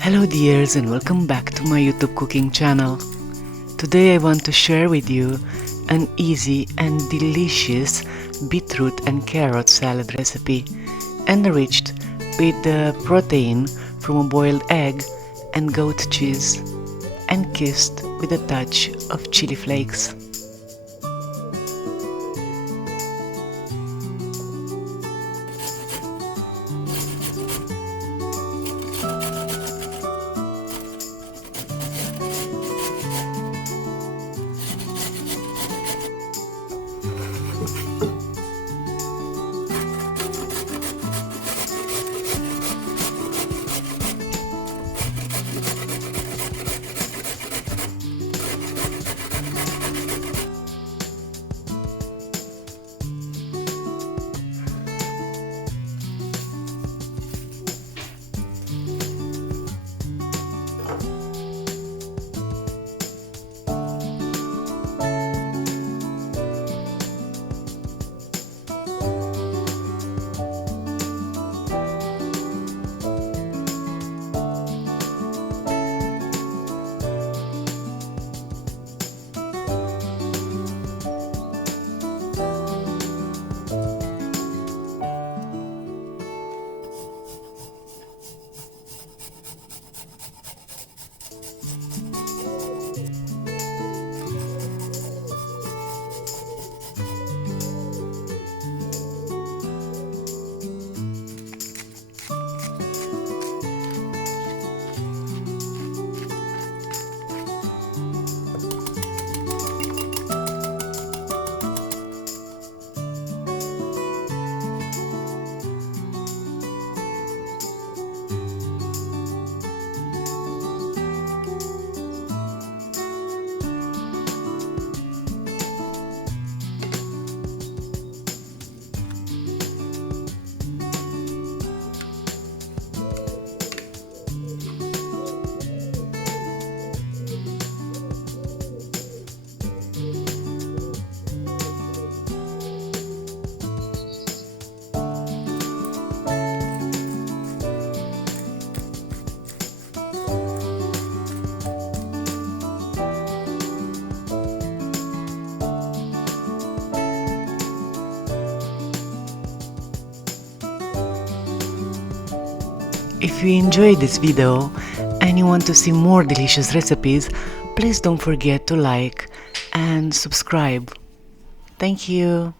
Hello dears and welcome back to my YouTube cooking channel. Today I want to share with you an easy and delicious beetroot and carrot salad recipe, enriched with the protein from a boiled egg and goat cheese, and kissed with a touch of chili flakes. If you enjoyed this video and you want to see more delicious recipes, please don't forget to like and subscribe. Thank you.